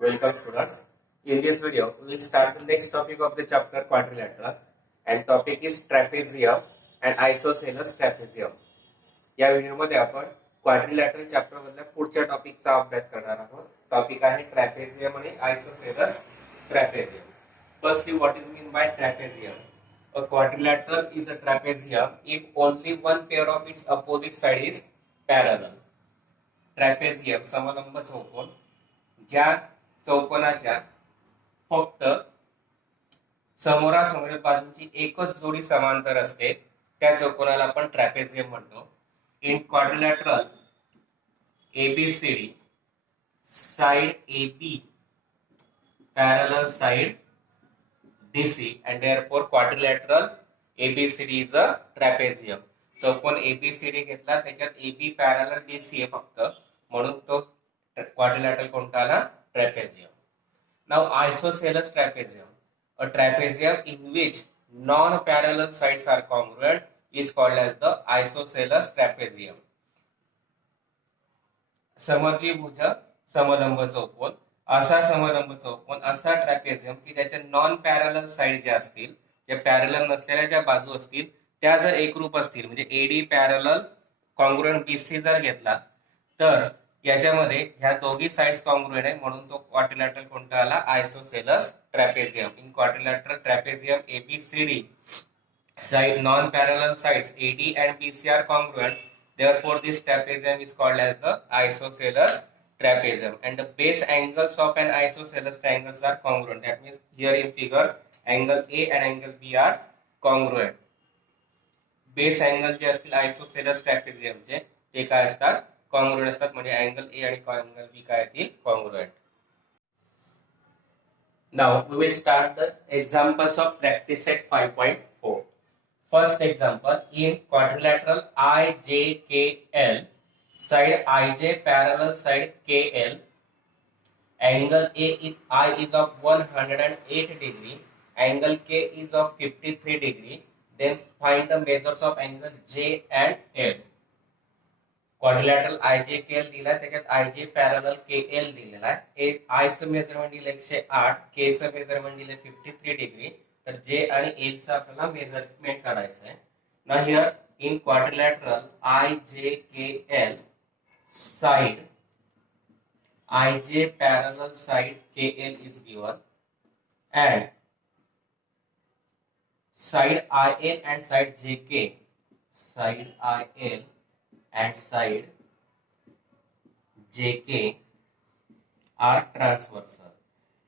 Welcome students. In this video, we will start the next topic of the chapter quadrilateral and topic is trapezium and isosceles trapezium. या video मध्ये आपण quadrilateral chapter मधल्या पुढच्या टॉपिकचा अभ्यास करणार आहोत. Topic आहे ट्रॅपेझियम आणि आयसोसेलस trapezium. Firstly, what is mean by trapezium? A quadrilateral is a trapezium if only one pair of its opposite side is parallel. Trapezium समलंब चौकोन ज्या चौकोनाच्या फक्त समोरासमोर बाजूंची एकच जोडी समांतर असते त्या चौकोनाला आपण ट्रॅपेझियम म्हणतो. In quadrilateral ABCD, side AB parallel side DC and therefore quadrilateral ABCD is a trapezium. चौकोन ABCD घेतला त्याच्यात AB parallel DC आहे फक्त म्हणून तो quadrilateral कोणता आला trapezium. Now isosceles trapezium, a trapezium in which non-parallel sides are congruent is called as the isosceles trapezium. समद्विभुज समलंब चौकोन असा समलंब चौकोन असा ट्रॅपेझियम की त्याच्या नॉन पॅरलल साइड ज्या असतील, ज्या पॅरलल नसलेल्या ज्या बाजू असतील त्या जर एकरूप असतील म्हणजे एडी पॅरलल कॉन्ग्रुएंट बीसी जर घेतला तर याच्यामध्ये ह्या दोघी साइड्स कॉन्ग्रुएंट आहे म्हणून तो क्वाड्रिलॅटरल कोणता आला isosceles trapezium. In quadrilateral trapezium ABCD side non-parallel sides AD and BC are congruent, therefore this trapezium is called as the isosceles trapezium and the base angles of an isosceles triangles are congruent. That means here in figure angle A and angle B are congruent. Base angle जे असतील isosceles trapezium चे ते काय असतात congruent असतात म्हणजे angle A आणि angle B काय असतील congruent. Now we will start the examples of practice set 5.4. First example, in quadrilateral IJKL, side IJ parallel side KL, angle I is of 108 degree, angle K is of 53 degree, then find the measures of angle J and L. Quadrilateral IJKL दिला त्याच्यात IJ parallel KL दिलेला आहे. I चं measurement दिलं 108, K चं measurement दिलं 53 degree तर J आणि L चं आपल्याला मेजरमेंट काढायचं आहे. Now here in quadrilateral IJKL side IJ parallel side KL is given and side IL and side JK, side IL and side JK are transversal.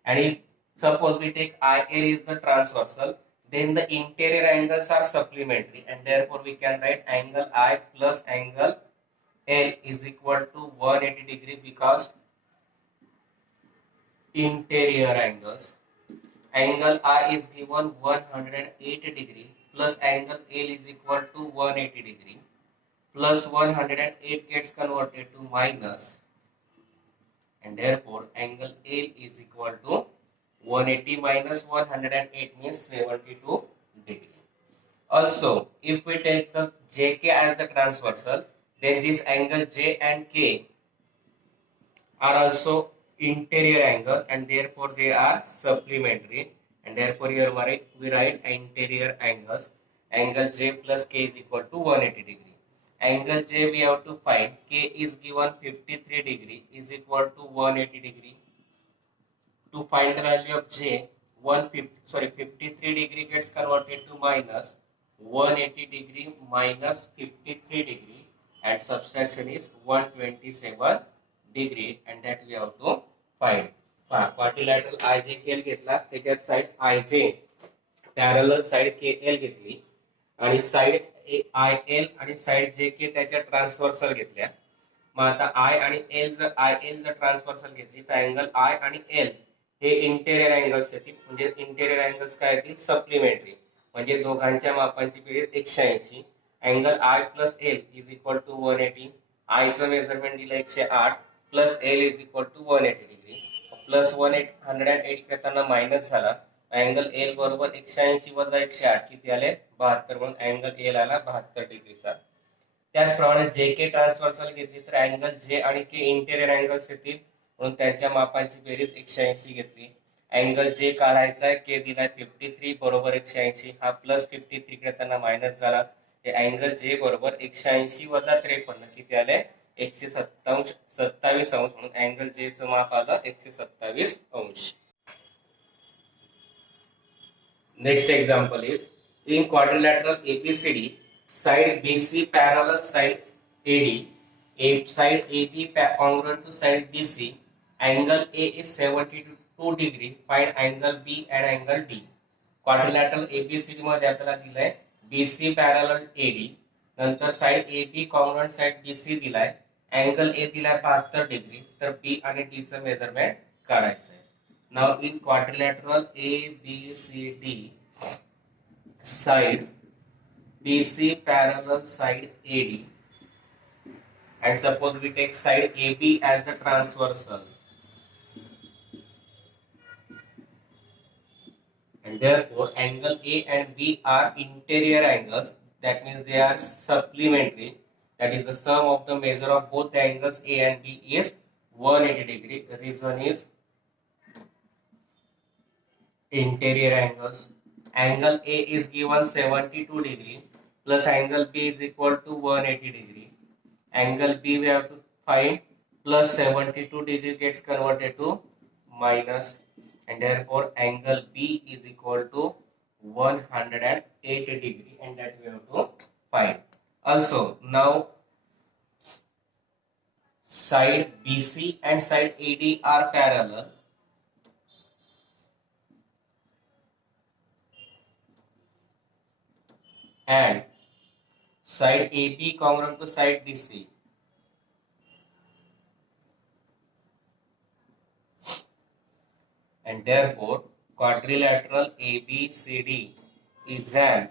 And if suppose we take IL is the transversal, then the interior angles are supplementary and therefore we can write angle I plus angle L is equal to 180 degree because interior angles. Angle I is given 108 degree plus angle L is equal to 180 degree. Plus 108 gets converted to minus and therefore angle L is equal to 180 minus 108 means 72 degree. Also, if we take the JK as the transversal, then this angle J and K are also interior angles and therefore they are supplementary and therefore here we write interior angles. Angle J plus K is equal to 180 degree. Angle J we have to find. K is given 53 degree is equal to 180 degree. To find the value of J, 53 degree gets converted to minus 180 degree minus 53 degree and subtraction is 127 degree and that we have to find. Quadrilateral IJKL घेतला त्याच्यात side IJ parallel side KL घेतली आणि side IL आणि side JK त्याच्या transversal घेतल्या. मग आता I आणि L जर IL जर ट्रान्सव्हर्सल घेतली तर अँगल I आणि L हे इंटेरियर अँगल्स येतील म्हणजे इंटेरियर अँगल्स काय येतील सप्लिमेंटरी म्हणजे दोघांच्या मापांची बेरीज 180. Angle I plus L is equal to 180. I चं मेजरमेंट दिलं 108 plus L is equal to 180 degree plus 180 करताना मायनस झाला. अँगल L बरोबर 180 वजा 108 किती आले 72 म्हणून अँगल L आला 72 डिग्रीचा. त्याचप्रमाणे JK ट्रान्सव्हर्सल घेतली तर अँगल J आणि K इंटेरियर अँगल्स येतील म्हणून त्यांच्या मापांची बेरीज 180 घेतली. अँगल जे काढायचा आहे के दिलाय 53 बरोबर 180, हा प्लस 53 कडे त्यांना मायनस झाला. हे अँगल जे बरोबर 180 वजा 53 किती आले 127 अंश, म्हणून अँगल जे चं माप आलं 127 अंश. Next example is in quadrilateral ABCD, side BC parallel side AD, side AB congruent to side DC, angle A is 72 degree. Find angle B and angle D. Quadrilateral ABCD मध्ये आपल्याला दिलाय BC parallel AD, नंतर side AB congruent side DC दिलाय, angle A दिलाय 72 degree, तर B आणि D चं measurement काढायचं आहे. Now in quadrilateral ABCD, side BC parallel side AD, and suppose we take side AB as the transversal, and therefore angle A and B are interior angles. That means they are supplementary. That is the sum of the measure of both the angles A and B is 180 degree. The reason is interior angles. Angle A is given 72 degree plus angle B is equal to 180 degree. Angle B we have to find, plus 72 degree gets converted to minus, and therefore angle B is equal to 108 degree, and that we have to find. Also now side BC and side AD are parallel, and side AB congruent to side DC, and therefore quadrilateral ABCD is an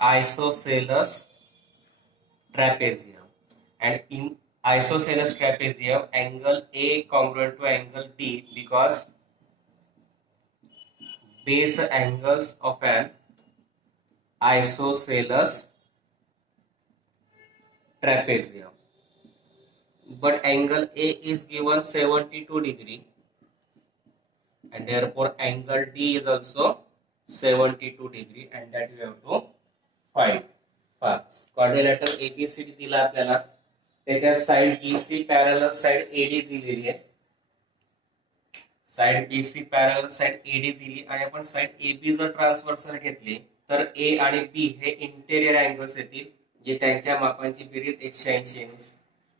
isosceles trapezium, and in isosceles trapezium angle A congruent to angle D, because base angles of an isosceles trapezium, but angle A is given 72 degree, and therefore angle D is also 72 degree, and that we have to find. Quadrilateral ABCD दिला आपल्याला, त्याच्यात side BC parallel side AD दिलेली आहे, side BC parallel side AD दिली, आणि आपण side AB जर transversal घेतली तर A आणि B हे इंटेरियर अँगल्स येतील, जे त्यांच्या मापांची बेरीज 180 अंश.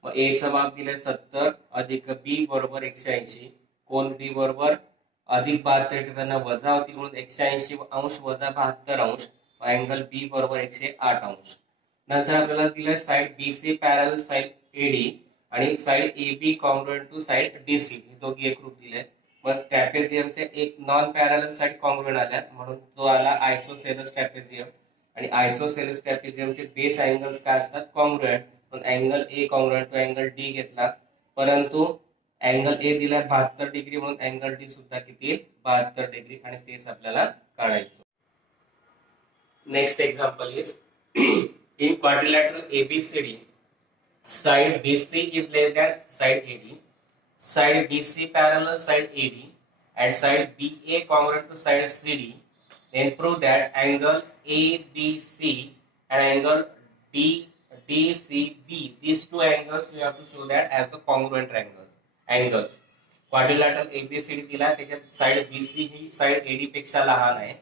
मग A चं माप दिलंय 70 अधिक B बरोबर 180, कोण B बरोबर अधिक 72 त्यांना वजा होती, म्हणून 180 अंश वजा 72 अंश, अँगल B बरोबर 108 अंश. नंतर आपल्याला दिलंय side BC parallel side AD आणि side AB congruent to side DC, हे दोघी एकरूप दिले. मग ट्रॅपेझियमचे एक नॉन पॅरलल साइड कॉन्ग्रुएंट आल्या, म्हणून तो आला आयसोसेलस ट्रॅपेझियम, आणि आयसोसेलस ट्रॅपेझियमचे बेस अँगल्स काय असतात कॉन्ग्रुएंट, मग angle A congruent to angle D घेतला, परंतु अँगल A दिलाय 72 डिग्री, म्हणून अँगल D सुद्धा किती 72 डिग्री, आणि तेच आपल्याला काढायचं. Next example is in quadrilateral ABCD, side BC is less than side AD, side BC parallel side AD, and side BA congruent to side CD. Then prove that angle ABC and angle DCB, these two angles we have to show that as the congruent angles. Quadrilateral ABCD दिला, त्याच्यात side BC ही side AD पेक्षा लहान आहे,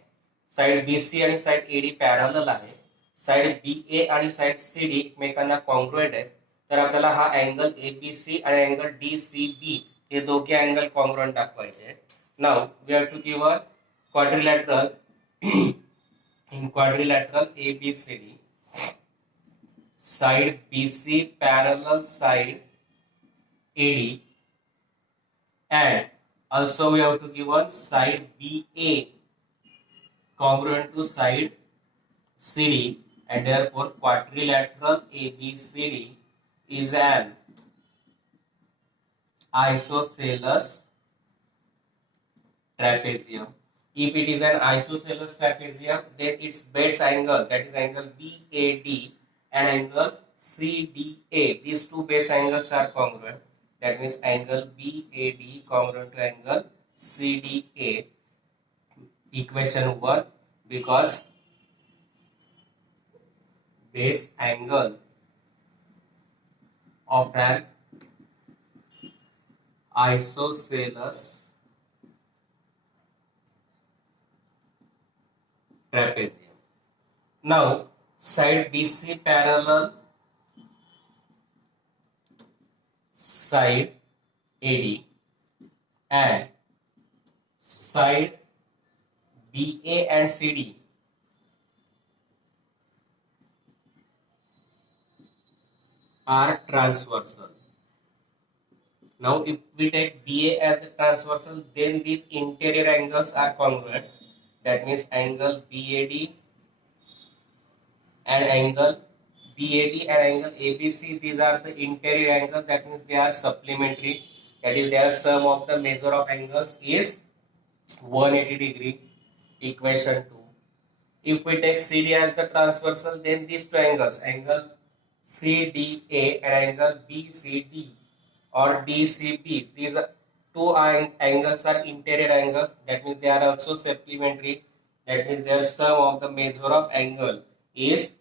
side BC आणि side AD parallel आहे, side BA आणि side CD एकमेकांना कॉन्ग्रुएंट आहेत, तर आपल्याला हा अँगल ABC आणि अँगल DCB हे दोघे अँगल कॉन्ग्रुएंट दाखवायचे. Now we have to give a quadrilateral in quadrilateral ABCD, side BC parallel side AD, and also we have to give one side BA congruent to side CD, and therefore quadrilateral ABCD is an isosceles trapezium. If it is an isosceles trapezium, then its base angle, that is angle BAD and angle CDA, these two base angles are congruent. that means angle BAD congruent to angle CDA. Equation 1, because base angle of an isosceles trapezium. Now side BC parallel side AD and side BA and CD are transversal. Now if we take BA as the transversal, then these interior angles are congruent. That means angle BAD and angle BAD and angle ABC, these are the interior angles. That means they are supplementary. That is, their sum of the measure of angles is 180 degree. Equation 2. If we take CD as the transversal, then these two angles, angle CDA and angle BCD or DCB, these two angles are interior angles. That means they are also supplementary. That means their sum of the measure of angle is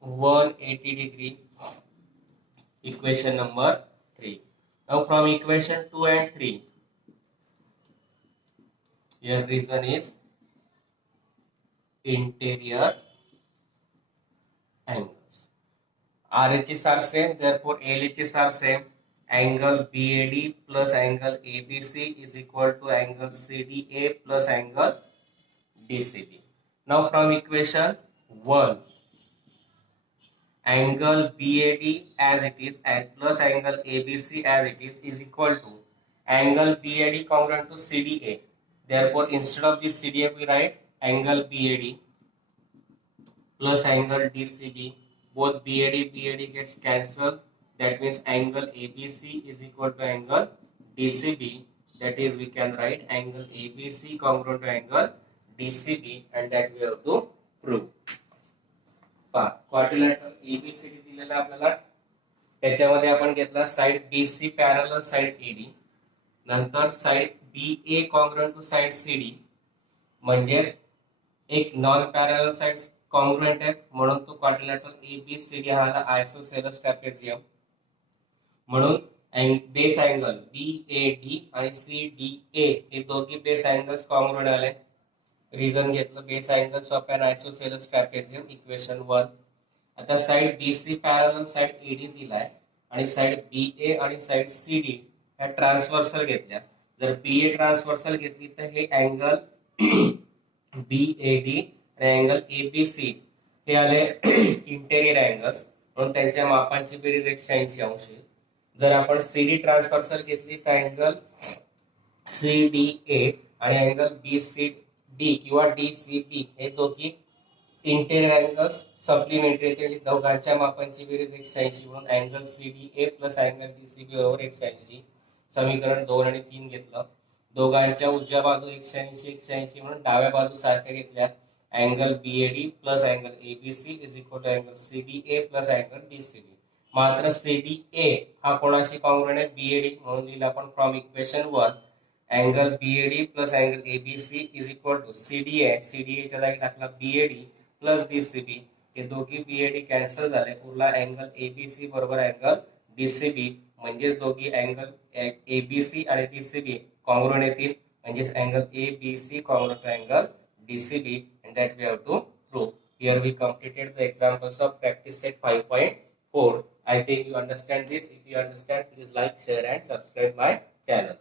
180 degree. Equation number 3. Now from equation 2 and 3, your reason is interior angles. RHS are same, therefore LHS are same. Angle BAD plus angle ABC is equal to angle CDA plus angle DCB. Now from equation 1, angle BAD as it is and plus angle ABC as it is equal to angle BAD congruent to CDA. Therefore instead of this CDA we write angle BAD plus angle DCB. Both BAD gets cancelled. That means angle ABC is equal to angle DCB. That is, we can write angle ABC congruent to angle DCB, and that we have to prove. Quadrilateral ABCD दिलेला आपल्याला, त्याच्यामध्ये आपण घेतला side BC parallel side AD, नंतर side BA congruent to side CD, म्हणजेच एक non parallel side congruent आहेत म्हणून तो क्वाड्रिलॅटरल ABCD हा आयसोसेलेस ट्रॅपेझियम. म्हणून बेस अँगल BAD आणि CDA हे दोघी बेस अँगल्स कॉन्ग्रुएंट आले. रिझन घेतलं base angles of an isosceles trapezium. Equation 1. आता side BC parallel side AD दिलाय आणि साइड BA आणि साइड CD ह्या ट्रान्सव्हर्सल घेतल्या. जर BA ट्रान्सव्हर्सल घेतली तर हे अँगल BAD आणि अँगल ABC हे आले इंटेरियर अँगल्स, म्हणून त्यांच्या मापांची बेरीज 180 अंश. जर आपण CD ट्रान्सव्हर्सल घेतली तर अँगल CDA आणि अँगल BCD किंवा DCB हे दोघी इंटेरियर अँगल्स सप्लिमेंटरी येते. दोघांच्या मापांची बेरीज 180, म्हणून angle CDA plus angle DCB बरोबर 180. समीकरण 2 आणि 3 घेतलं. दोघांच्या उजव्या बाजू 180 म्हणून डाव्या बाजू सारख्या घेतल्या. Angle BAD plus angle ABC is equal to angle CDA plus angle DCB. मात्र CDA हा कोणाशी कॉन्ग्रुएंट आहे? BAD, म्हणून लिहिलं आपण from equation 1 angle BAD plus angle ABC is equal to CDA. CDA च्या जागी टाकला BAD प्लस DCB. हे दोघी BAD कॅन्सल झाले, उरला अँगल ABC बरोबर अँगल DCB. म्हणजेच दोघी अँगल ABC आणि DCB कॉन्ग्रुएंट येतील, म्हणजेच angle ABC congruent to angle DCB, and that we have to prove. Here we completed the examples of practice set 5.4. I think you understand this. If you understand, please like, share and subscribe my channel.